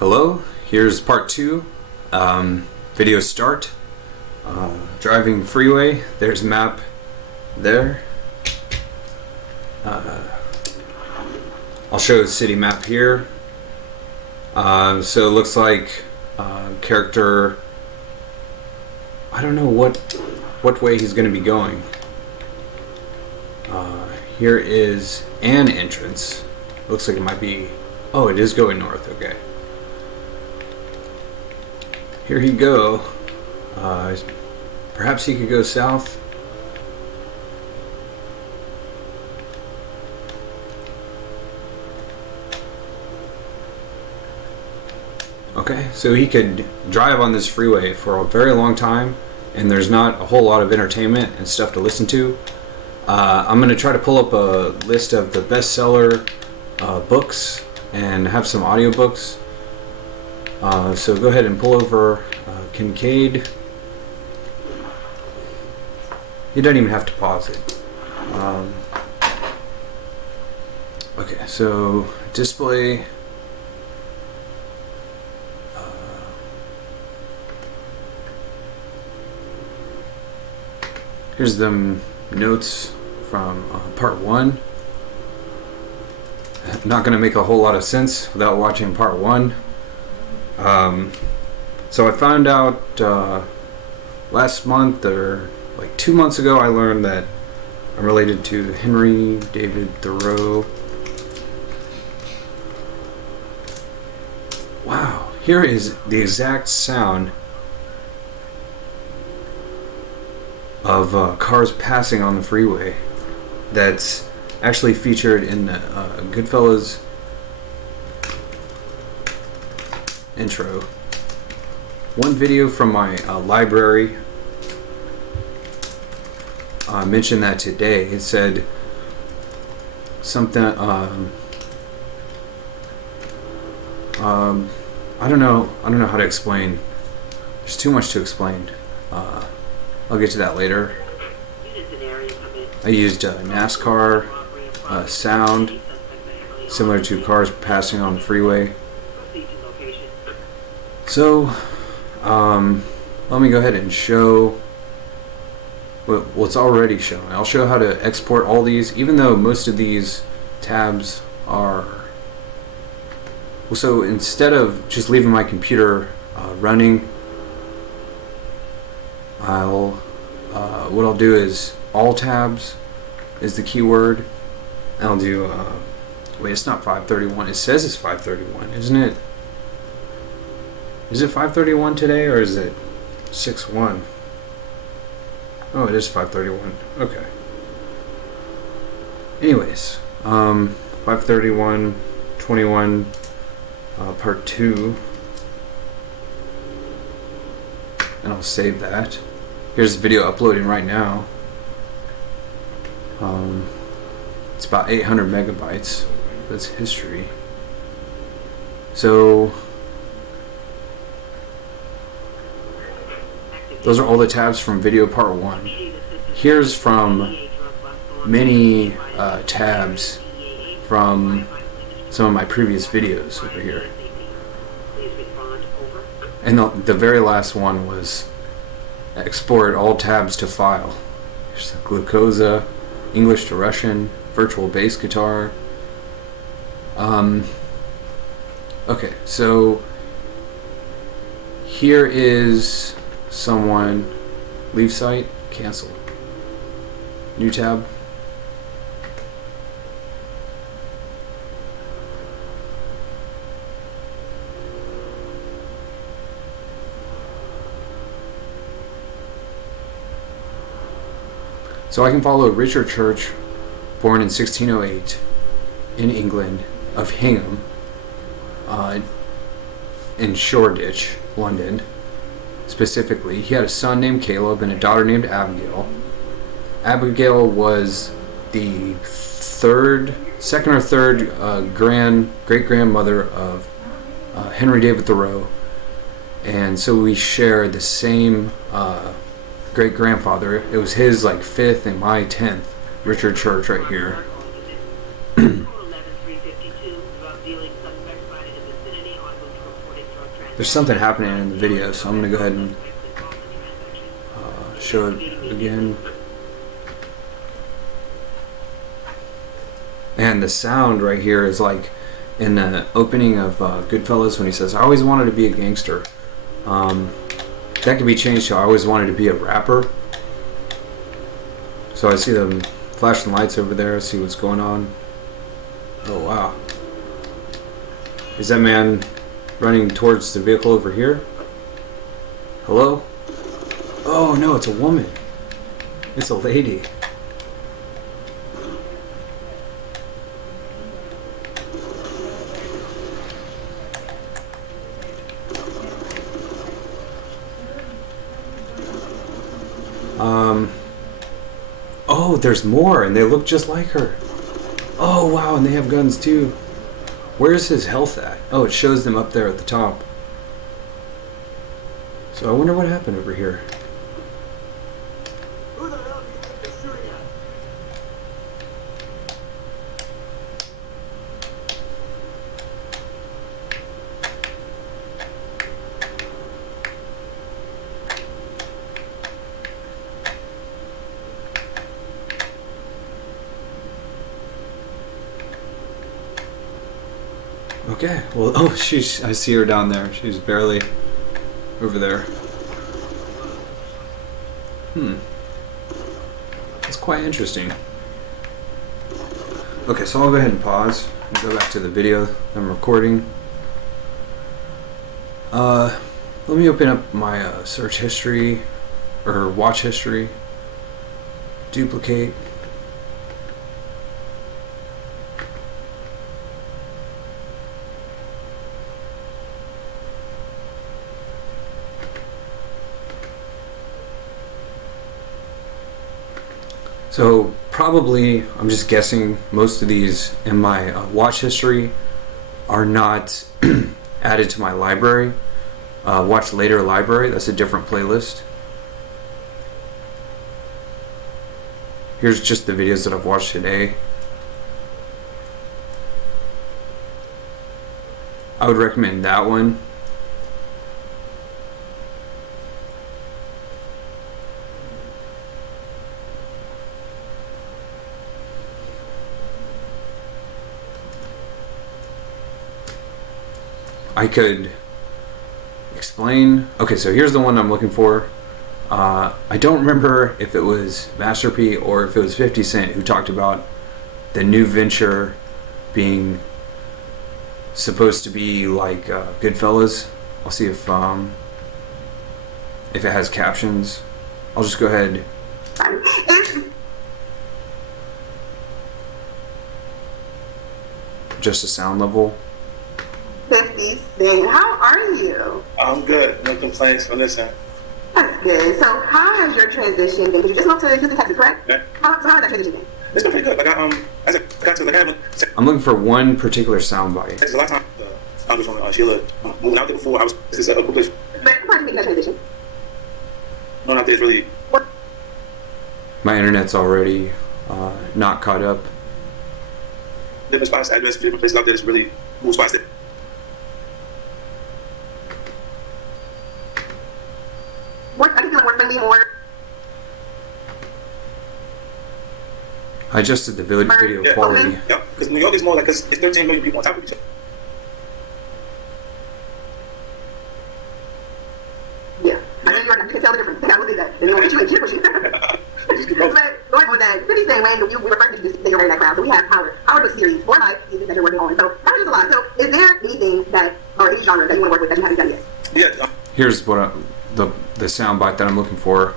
Hello, here's part 2, video start, driving freeway, there's map there, I'll show the city map here, so it looks like character, I don't know what way he's going to be going. Here is an entrance, looks like it might be, oh, it is going north, okay. Here he go. Perhaps he could go south. Okay, so he could drive on this freeway for a very long time, and there's not a whole lot of entertainment and stuff to listen to. I'm going to try to pull up a list of the bestseller books and have some audiobooks. So go ahead and pull over Kincaid. You don't even have to pause it. Okay, so display. Here's the notes from part 1. Not going to make a whole lot of sense without watching part 1. So I found out last month, or like 2 months ago, I learned that I'm related to Henry David Thoreau. Wow, here is the exact sound of cars passing on the freeway that's actually featured in the Goodfellas intro. One video from my library mentioned that today. It said something. I don't know how to explain. There's too much to explain. I'll get to that later. I used NASCAR sound, similar to cars passing on the freeway. So, let me go ahead and show what's already showing. I'll show how to export all these, even though most of these tabs are... Well, so instead of just leaving my computer running, what I'll do is all tabs is the keyword. And I'll do, wait, it's not 531. It says it's 531, isn't it? Is it 531 today, or is it 6/1? Oh, it is 531. Okay. Anyways, 531, 21, part 2. And I'll save that. Here's the video uploading right now. It's about 800 megabytes. That's history. So those are all the tabs from video part 1. Here's from many tabs from some of my previous videos over here. And the very last one was export all tabs to file. There's the Glucosa, English to Russian, virtual bass guitar. Okay, so here is someone, leave site, cancel. New tab. So I can follow Richard Church, born in 1608 in England, of Hingham, in Shoreditch, London. Specifically, he had a son named Caleb and a daughter named Abigail. Abigail was the second or third great grandmother of Henry David Thoreau, and so we share the same great grandfather. It was his like 5th and my 10th. Richard Church right here. There's something happening in the video, so I'm gonna go ahead and show it again. And the sound right here is like in the opening of Goodfellas when he says, "I always wanted to be a gangster." That can be changed to "I always wanted to be a rapper." So I see them flashing lights over there. See what's going on. Oh wow! Is that man running towards the vehicle over here? Hello? Oh no, it's a woman. It's a lady. Oh, there's more, and they look just like her. Oh wow, and they have guns too. Where's his health at? Oh, it shows them up there at the top. So I wonder what happened over here. Who the hell do you think they're shooting at? Okay, well, oh, I see her down there. She's barely over there. That's quite interesting. Okay, so I'll go ahead and pause and go back to the video I'm recording. Let me open up my search history or watch history. Duplicate. So probably, I'm just guessing, most of these in my watch history are not added to my library. Watch later library, that's a different playlist. Here's just the videos that I've watched today. I would recommend that one. I could explain. Okay, so here's the one I'm looking for. I don't remember if it was Master P or if it was 50 Cent who talked about the new venture being supposed to be like Goodfellas. I'll see if it has captions. I'll just go ahead. Just a sound level. 50 Cent, how are you? I'm good. No complaints from this end. That's good. So how has your transition been? Because you just moved to Houston, Texas, correct? Yeah. How has that transition been? It's been pretty good. Like as I got to like I haven't. I'm looking for one particular soundbite. There's a lot of times I was from Sheila moving out there before I was. This is a book. But how did you make that transition? Moving out there is really. My internet's already not caught up. Different spots, address, different places out there. It's really cool spots there. I think like more friendly, more. I adjusted the video Yeah. quality. Yeah, because New York is more like it's 13 million people on top of each other. Yeah, I know you can tell the difference. I will see that. They don't get you and kill you. But going on that, 50 Cent, when we were first introduced, they were in that crowd. So we have our book series, or live series that you're working on. So that was just a lot. So is there anything that, or any genre that you want to work with that you haven't done yet? Yeah. Here's what the soundbite that I'm looking for.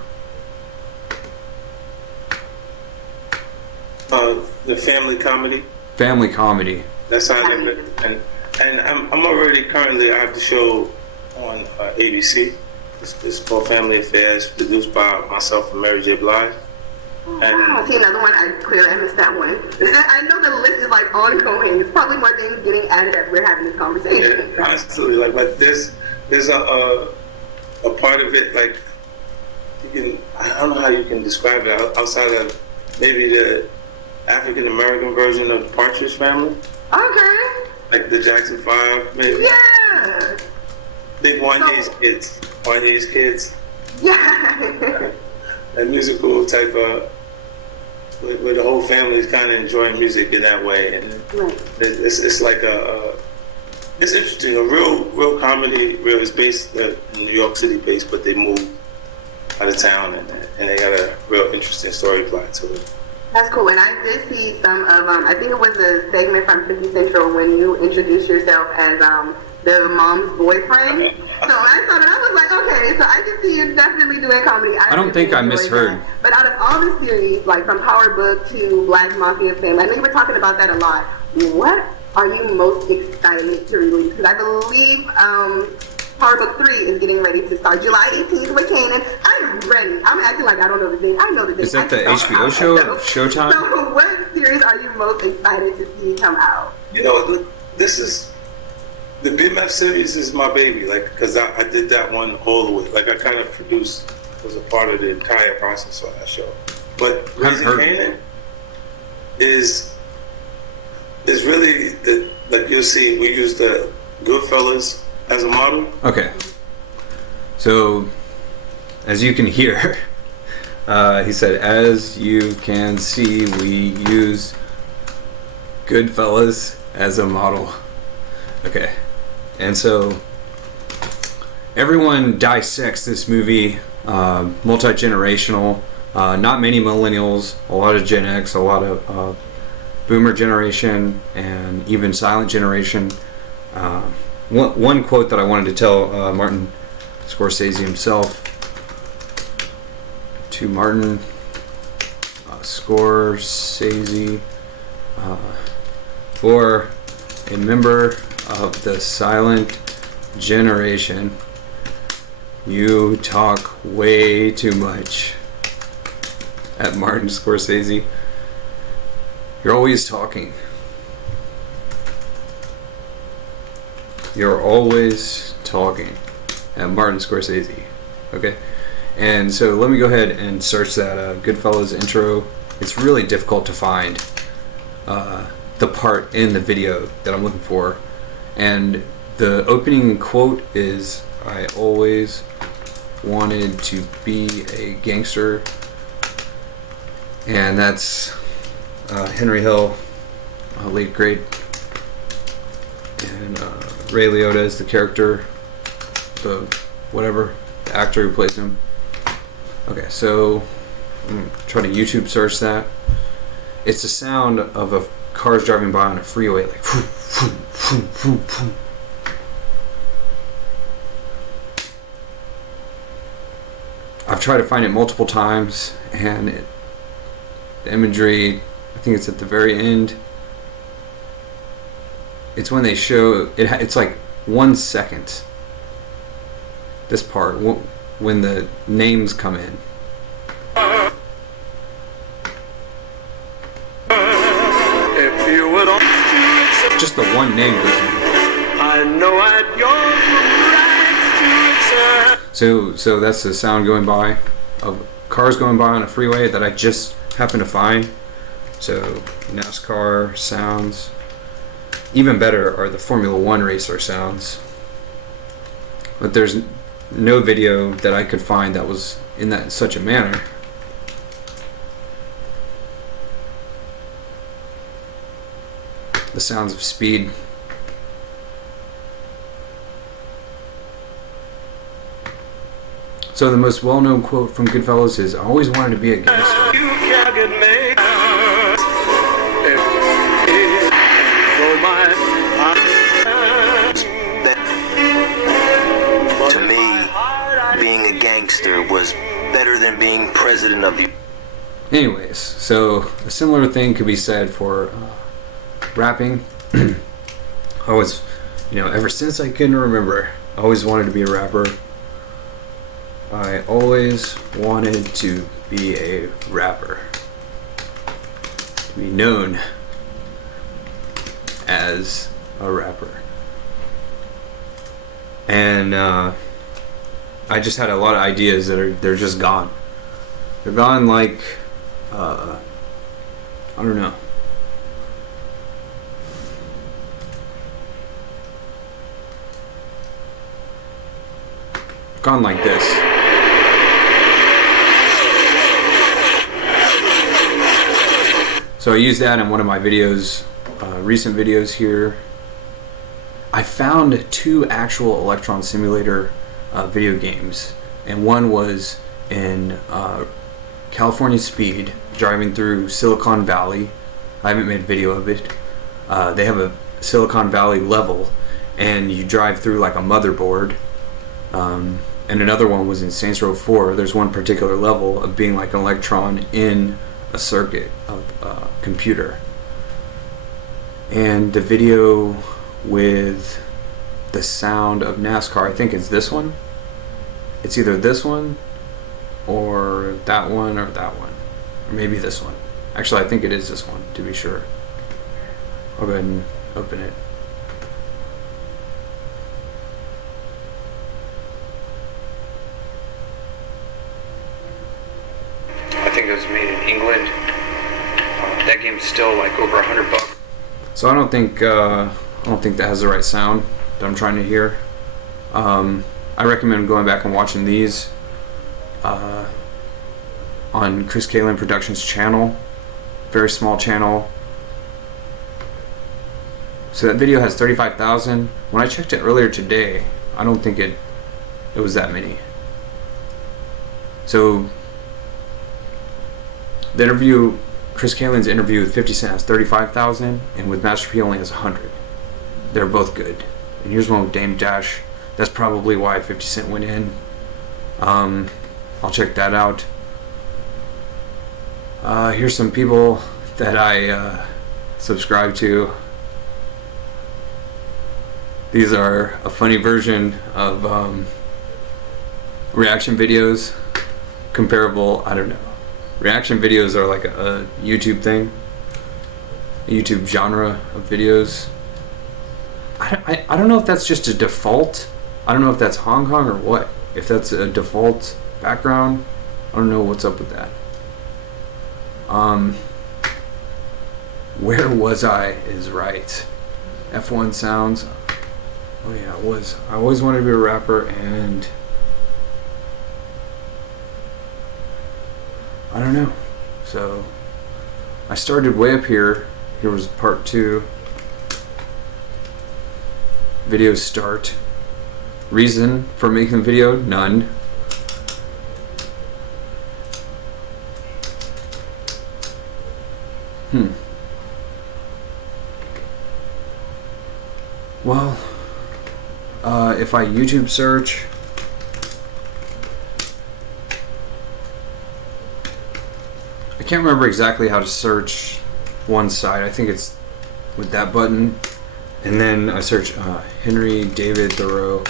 The family comedy. Family comedy. That's how I live it. And I'm already currently, I have the show on ABC. It's called Family Affairs, produced by myself and Mary J. Blige. I see another one. I clearly missed that one. I know the list is like ongoing. It's probably more things getting added as we're having this conversation. Yeah, absolutely. Like there's a part of it, like you can, I don't know how you can describe it outside of maybe the African American version of the Partridge Family. Okay. Like the Jackson 5, maybe. Yeah. think Wanye's kids. Wanye's kids. Yeah. A musical type of, where the whole family is kind of enjoying music in that way, and Right. it's like it's interesting. A real comedy. It's based New York City based, but they moved out of town, and they got a real interesting story plot to it. That's cool. And I did see some of, I think it was a segment from 50 Central when you introduced yourself as the mom's boyfriend. So I saw that, I was like, okay, so I can see you definitely doing comedy. I don't think I enjoyed misheard. that. But out of all the series, like from Power Book to Black Mafia Family, I know you were talking about that a lot. What are you most excited to release? Because I believe Power Book 3 is getting ready to start July 18th with Kanan. I'm ready. I'm acting like I don't know the date. I know the date. Is that the I just don't HBO know. show? Showtime? So what series are you most excited to see come out? You know, this is the BMF series is my baby. Like, because I did that one all the way. Like, I kind of produced, was a part of the entire process on that show. But Raising Kanan is really the, like you'll see. We use the Goodfellas as a model. Okay. So, as you can hear, he said, as you can see, we use Goodfellas as a model. Okay. And so, everyone dissects this movie, multi-generational, not many millennials, a lot of Gen X, a lot of boomer generation, and even silent generation. One quote that I wanted to tell Martin Scorsese himself, to Martin Scorsese, for a member of the silent generation, you talk way too much. At Martin Scorsese, you're always talking. You're always talking. At Martin Scorsese. Okay? And so let me go ahead and search that Goodfellas intro. It's really difficult to find the part in the video that I'm looking for. And the opening quote is, I always wanted to be a gangster. And that's Henry Hill, late great. And Ray Liotta is the character, the actor who plays him. Okay, so I'm gonna try to YouTube search that. It's the sound of a cars driving by on a freeway, like. I've tried to find it multiple times, and the imagery, I think it's at the very end. It's when they show it. It's like 1 second. This part when the names come in. If you would Just the one name goes in. I know I'd your rights to So that's the sound going by of cars going by on a freeway that I just happened to find. So NASCAR sounds. Even better are the Formula One racer sounds. But there's no video that I could find that was in such a manner. The sounds of speed. So the most well-known quote from Goodfellas is, I always wanted to be a gangster. You can't get me. To me, being a gangster was better than being president of the... Anyways, so a similar thing could be said for rapping. I always, ever since I can remember, I always wanted to be a rapper. I always wanted to be a rapper. To be known as a rapper. And I just had a lot of ideas they're just gone. They're gone like I don't know. gone like this. So I used that in one of my videos, recent videos here. I found 2 actual Electron Simulator video games, and one was in California Speed, driving through Silicon Valley. I haven't made a video of it. They have a Silicon Valley level, and you drive through like a motherboard. And another one was in Saints Row 4. There's one particular level of being like an electron in a circuit of a computer. And the video with the sound of NASCAR, I think it's this one. It's either this one or that one or that one, or maybe this one. Actually, I think it is this one, to be sure. I'll go ahead and open it. I think it was made in England. That game's still like over $100. So I don't think that has the right sound that I'm trying to hear. I recommend going back and watching these on Chris Kalen Productions channel. Very small channel. So that video has 35,000. When I checked it earlier today, I don't think it was that many. So the interview, Chris Kalen's interview with 50 Cent has 35,000, and with Master P only has 100. They're both good. And here's one with Dame Dash. That's probably why 50 Cent went in. I'll check that out. Here's some people that I subscribe to. These are a funny version of reaction videos. Comparable, I don't know. Reaction videos are like a YouTube thing. A YouTube genre of videos. I don't know if that's just a default. I don't know if that's Hong Kong or what. If that's a default background, I don't know what's up with that. Where was I is right. F1 sounds. Oh yeah, I always wanted to be a rapper, and I don't know. So I started way up here. Here was part 2. Video start. Reason for making the video? None. Well, if I YouTube search, I can't remember exactly how to search one side. I think it's with that button. And then I search Henry David Thoreau.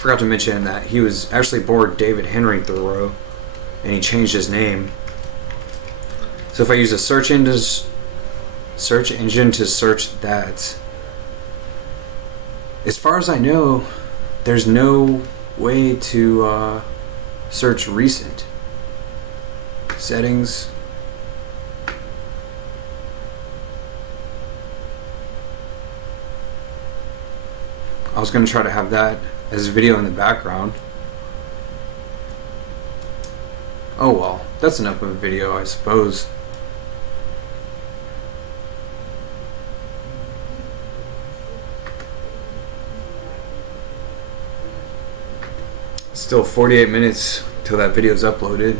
Forgot to mention that he was actually born David Henry Thoreau, and he changed his name. So if I use a search engine to search that, as far as I know, there's no way to search recent. Settings. I was going to try to have that as a video in the background. Oh well, that's enough of a video, I suppose. Still 48 minutes till that video's uploaded.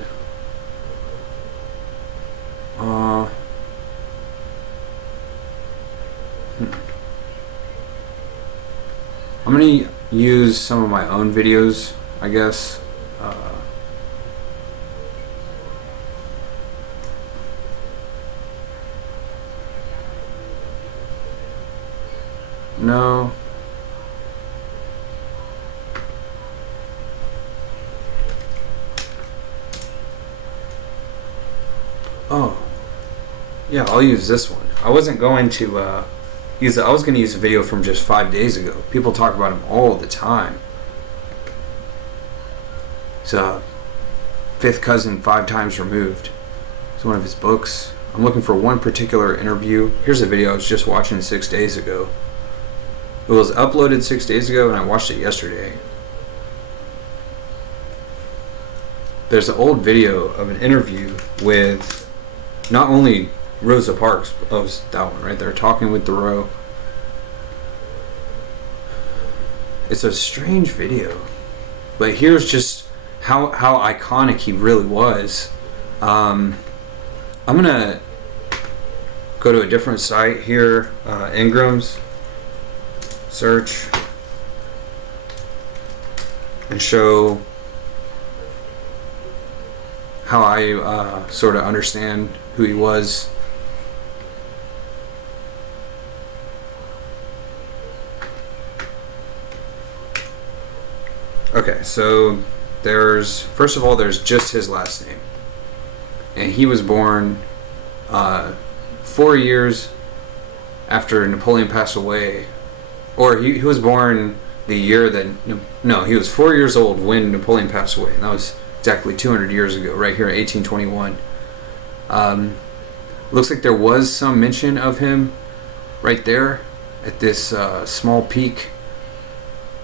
I'm gonna use some of my own videos, I guess. No. Oh. Yeah, I'll use this one. I wasn't going to I was going to use a video from just 5 days ago. People talk about him all the time. It's Fifth Cousin 5 Times Removed. It's one of his books. I'm looking for one particular interview. Here's a video I was just watching 6 days ago. It was uploaded 6 days ago, and I watched it yesterday. there's an old video of an interview with not only Rosa Parks, but it was that one right there, talking with Thoreau. It's a strange video, but here's just how iconic he really was. I'm gonna go to a different site here, Ingram's, search, and show how I sort of understand who he was. Okay, so first of all, there's just his last name. And he was born 4 years after Napoleon passed away. Or he was born the year that... No, he was 4 years old when Napoleon passed away. And that was exactly 200 years ago, right here in 1821. Looks like there was some mention of him right there at this small peak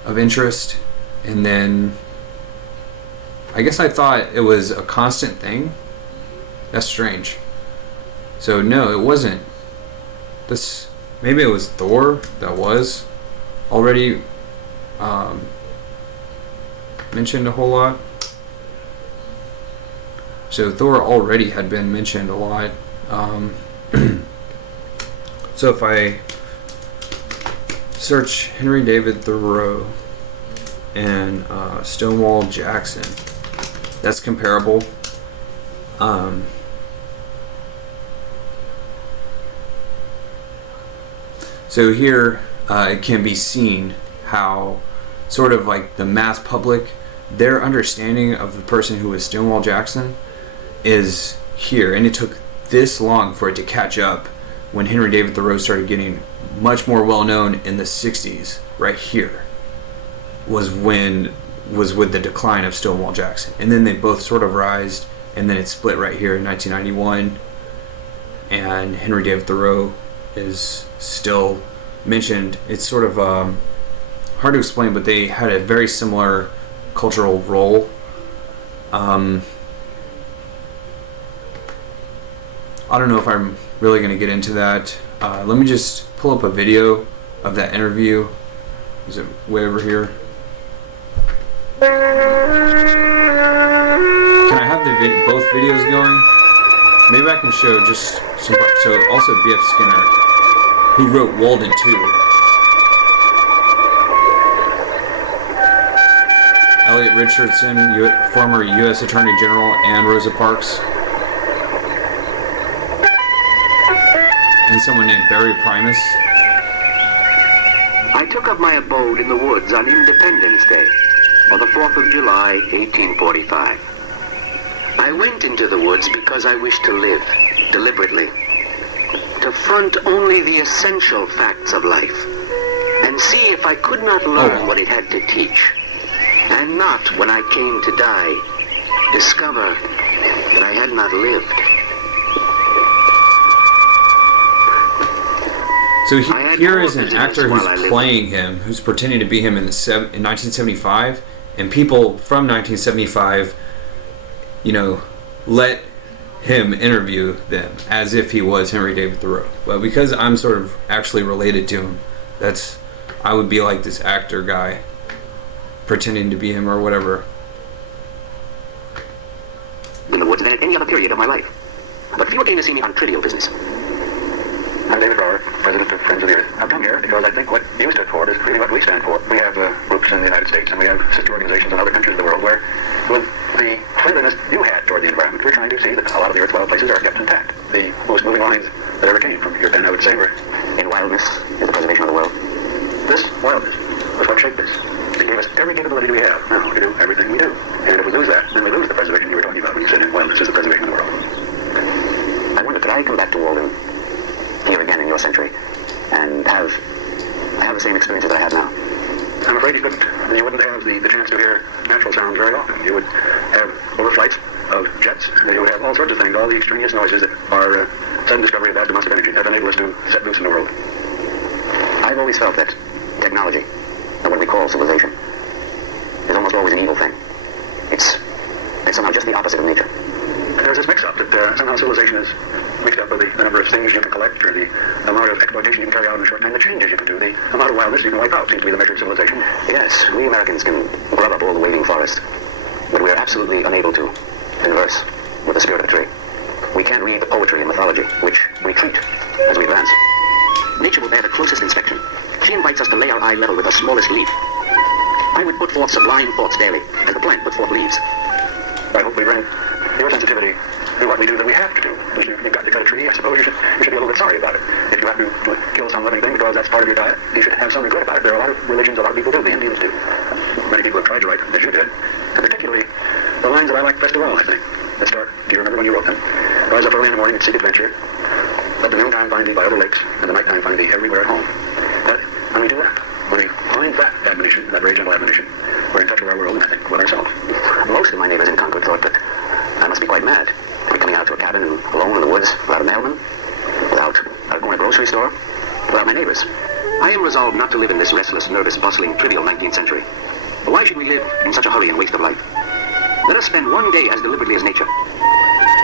of interest. And then I guess I thought it was a constant thing. That's strange. So no, it wasn't. Maybe it was Thor that was already mentioned a whole lot. So Thor already had been mentioned a lot. So if I search Henry David Thoreau and Stonewall Jackson, that's comparable. So here it can be seen how sort of like the mass public, their understanding of the person who was Stonewall Jackson is here, and it took this long for it to catch up when Henry David Thoreau started getting much more well known in the 60s. Right here was with the decline of Stonewall Jackson, and then they both sort of rised, and then it split right here in 1991, and Henry David Thoreau is still mentioned. It's sort of hard to explain, but they had a very similar cultural role. I don't know if I'm really going to get into that. Let me just pull up a video of that interview. Is it way over here? Can I have both videos going? Maybe I can show just some. So also B.F. Skinner, who wrote Walden 2. Elliot Richardson, former U.S. Attorney General, and Rosa Parks. And someone named Barry Primus. I took up my abode in the woods on Independence Day, or the 4th of July, 1845. I went into the woods because I wished to live, deliberately, to front only the essential facts of life, and see if I could not learn what it had to teach, and not, when I came to die, discover that I had not lived. So here is an actor who's playing him, who's pretending to be him in 1975, and people from 1975, let him interview them as if he was Henry David Thoreau. But because I'm sort of actually related to him, I would be like this actor guy pretending to be him or whatever. In the woods than at any other period of my life. But fewer came to see me on trivial business. I'm David Brower, President of Friends of the Earth. I've come here because I think what you stood for is really what we stand for. We have groups in the United States, and we have sister organizations in other countries of the world where, with the friendliness you had toward the environment, we're trying to see that a lot of the Earth's wild places are kept intact. The most moving lines that ever came from your pen, I would say, were, in wildness is the preservation of the world. This wildness was what shaped us. It gave us every capability we have now to do everything we do. And if we lose that, then we lose the preservation you were talking about when you said wildness is the preservation of the world. I wonder, could I come back to Walden here again in your century and have the same experiences I have now? I'm afraid you couldn't. You wouldn't have the chance to hear natural sounds very often. You would have overflights of jets. You would have all sorts of things, all the extraneous noises that are sudden discovery of vast amounts of energy have enabled us to set loose in the world. I've always felt that technology, and what we call civilization, is almost always an evil thing. It's somehow just the opposite of nature. There's this mix-up that somehow civilization is mixed up with the number of things you can collect, or the amount of exploitation you can carry out in a short time, the changes you can do, the amount of wildness you can wipe out seems to be the measure of civilization. Yes, we Americans can grub up all the waving forest, but we are absolutely unable to converse with the spirit of the tree. We can't read the poetry and mythology, which we treat as we advance. Nature will bear the closest inspection. She invites us to lay our eye level with the smallest leaf. I would put forth sublime thoughts daily, as the plant put forth leaves. I hope we bring your sensitivity to what we do that we have to do. If you've got to cut a tree, I suppose you should be a little bit sorry about it. If you have to kill some living thing because that's part of your diet, you should have some regret about it. There are a lot of religions, a lot of people do. The Indians do. Many people have tried to write as you did. And particularly the lines that I like best of all, I think. That start, do you remember when you wrote them? Rise up early in the morning and seek adventure. Let the noontime find thee by other lakes, and the nighttime find thee everywhere at home. That, when we do that, when we find that admonition, that very gentle admonition, we're in touch with our world and I think with ourselves. Most of my neighbors in Concord thought that I must be quite mad to be coming out to a cabin alone in the woods without a mailman, without going to a grocery store, without my neighbors. I am resolved not to live in this restless, nervous, bustling, trivial 19th century. But why should we live in such a hurry and waste of life? Let us spend one day as deliberately as nature.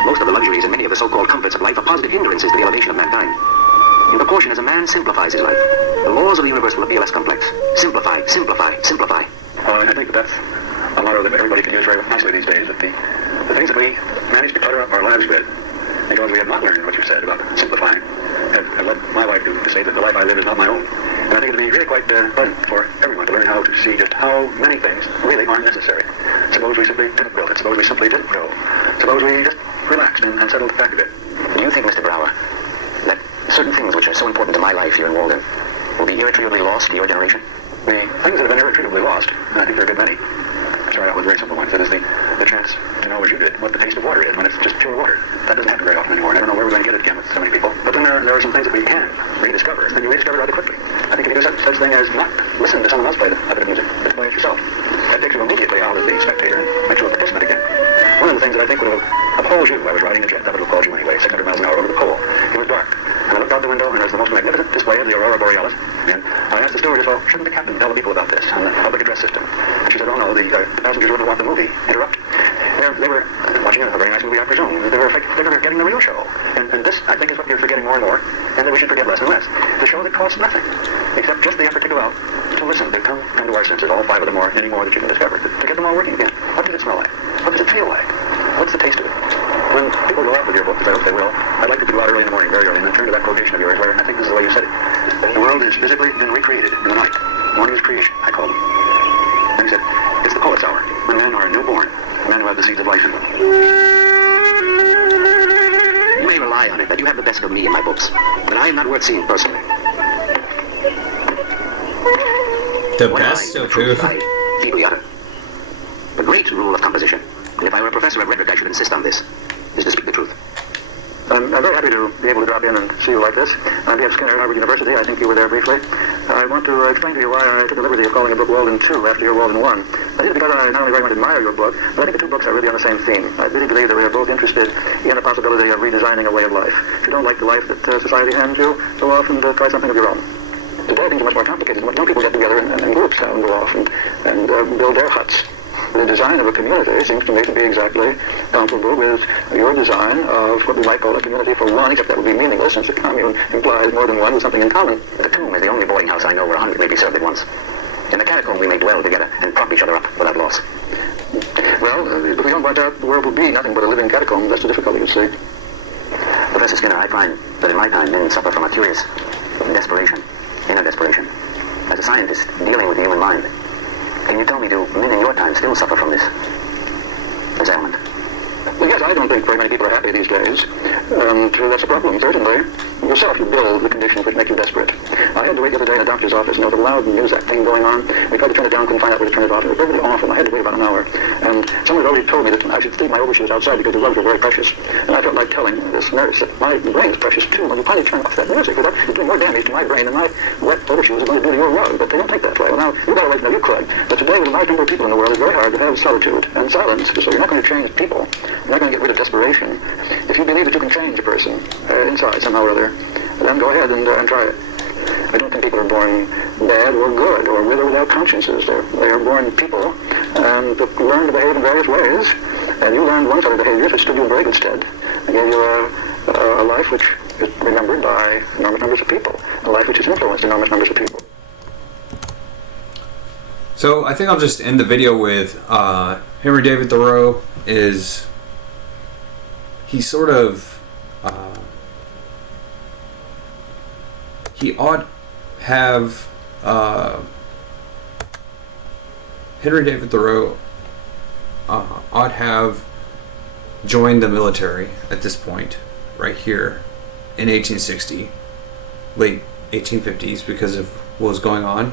Most of the luxuries and many of the so-called comforts of life are positive hindrances to the elevation of mankind. In proportion as a man simplifies his life, the laws of the universe will appear less complex. Simplify, simplify, simplify. Well, I think that's a motto that everybody can use very nicely these days, that the things that we manage to clutter up our lives with, because we have not learned what you said about simplifying, have led my wife to say that the life I live is not my own. And I think it would be really quite pleasant for everyone to learn how to see just how many things really aren't necessary. Suppose we simply didn't build it. Suppose we simply didn't go. Suppose we just relaxed and settled back a bit. Do you think, Mr. Brower, that certain things which are so important to my life here in Walden will be irretrievably lost to your generation? The things that have been irretrievably lost, and I think there are a good many. Start out with very simple ones. That is the chance to know as you did what the taste of water is when it's just pure water. That doesn't happen very often anymore. I don't know where we're going to get it again with so many people. But then there are some things that we can rediscover, and you rediscover rather quickly. I think if you do such thing as not listen to someone else play a bit of music, just play it yourself. That takes you immediately out of the spectator and makes you a participant again. One of the things that I think would have appalled you, I was riding a jet, that would have appalled you anyway, 600 miles an hour over the pole. It was dark. And I looked out the window, and there was the most magnificent display of the Aurora Borealis. And I asked the stewardess, well, shouldn't the captain tell the people about this on the public address system? And she said, oh no, the passengers wouldn't want the movie interrupted. They were watching a very nice movie, I presume. They were getting the real show. And this, I think, is what you're forgetting more and more, and that we should forget less and less. The show that costs nothing, except just the effort to go out, to listen, to come to our senses, all five of them or any more that you can discover, to get them all working again. What does it smell like? What does it feel like? What's the taste of it? When people go out with your book, as I hope they will, I'd like to go out early in the morning, very early, and then turn to that quotation of yours where I think this is the way you said it. The world is physically been recreated in the night. Morning is creation, I call them. And he said, it's the poet's hour, when men are newborn, men who have the seeds of life in them. You may rely on it that you have the best of me in my books, but I am not worth seeing personally. The best of who? I feebly utter. The great rule of composition, and if I were a professor of rhetoric I should insist on this, is to speak the truth. I'm very happy to be able to drop in and see you like this. I'm D.F. Skinner at Harvard University. I think you were there briefly. I want to explain to you why I took the liberty of calling a book Walden 2 after your Walden 1. I did it because I not only very much admire your book, but I think the two books are really on the same theme. I really believe that we are both interested in the possibility of redesigning a way of life. If you don't like the life that society hands you, go off and try something of your own. Today things are much more complicated. Young people get together in groups now and go off and build their huts. The design of a community seems to me to be exactly comparable with your design of what we might call a community for one, except that would be meaningless since a commune implies more than one with something in common. The tomb is the only boarding house I know where 100 may be served at once. In the catacomb we may dwell together and prop each other up without loss. Well, if we don't watch out, the world will be nothing but a living catacomb. That's the difficulty, you see. Professor Skinner, I find that in my time men suffer from a curious desperation, inner desperation. As a scientist dealing with the human mind, can you tell me, do men in your time still suffer from this ailment? Well, yes, I don't think very many people are happy these days. That's a problem, certainly. Yourself, you build the conditions which make you desperate. I had to wait the other day in a doctor's office, and there was a loud music thing going on. We tried to turn it down, couldn't find out where to turn it off. It was really awful. I had to wait about an hour. And someone had already told me that I should leave my overshoes outside because the rugs were very precious. And I felt like telling this nurse that my brain is precious too. When you finally turn off that music, it's doing more damage to my brain than my wet overshoes are going to do to your rug. But they don't think that way. Well, now, you got to wait till you could. But today, with a large number of people in the world, it's very hard to have solitude and silence. So you're not going to change people. You're not going to get rid of desperation. If you believe that you can change a person inside somehow or other, then go ahead and try it. I don't think people are born bad or good or with or without consciences. They are born people and learn to behave in various ways. And you learned one set of behaviors which stood you in very good stead. They gave you a life which is remembered by enormous numbers of people, a life which has influenced enormous numbers of people. So I think I'll just end the video with Henry David Thoreau is, he sort of, he ought have, Henry David Thoreau ought have joined the military at this point, right here, in 1860, late 1850s, because of what was going on.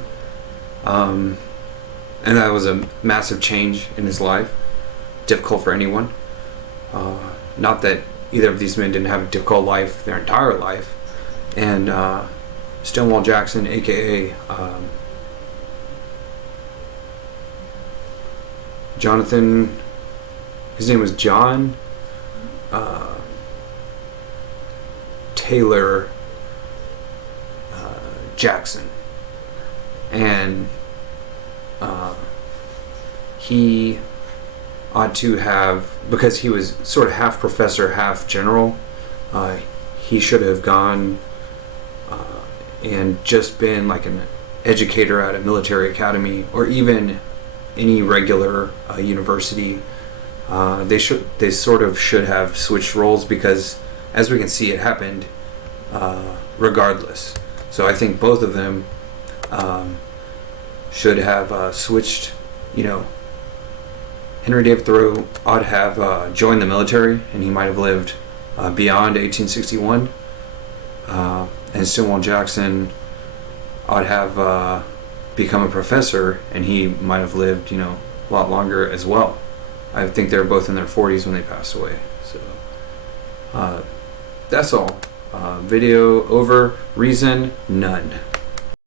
And that was a massive change in his life, difficult for anyone. Not that either of these men didn't have a difficult life their entire life. And Stonewall Jackson, aka Jonathan, his name was John Taylor Jackson, and he ought to have, because he was sort of half professor, half general, he should have gone and just been like an educator at a military academy, or even any regular university. They sort of should have switched roles, because as we can see, it happened regardless. So I think both of them should have switched. You know, Henry David Thoreau ought to have joined the military, and he might have lived beyond 1861. And Stonewall Jackson ought to have become a professor, and he might have lived, a lot longer as well. I think they were both in their 40s when they passed away. So that's all. Video over. Reason, none.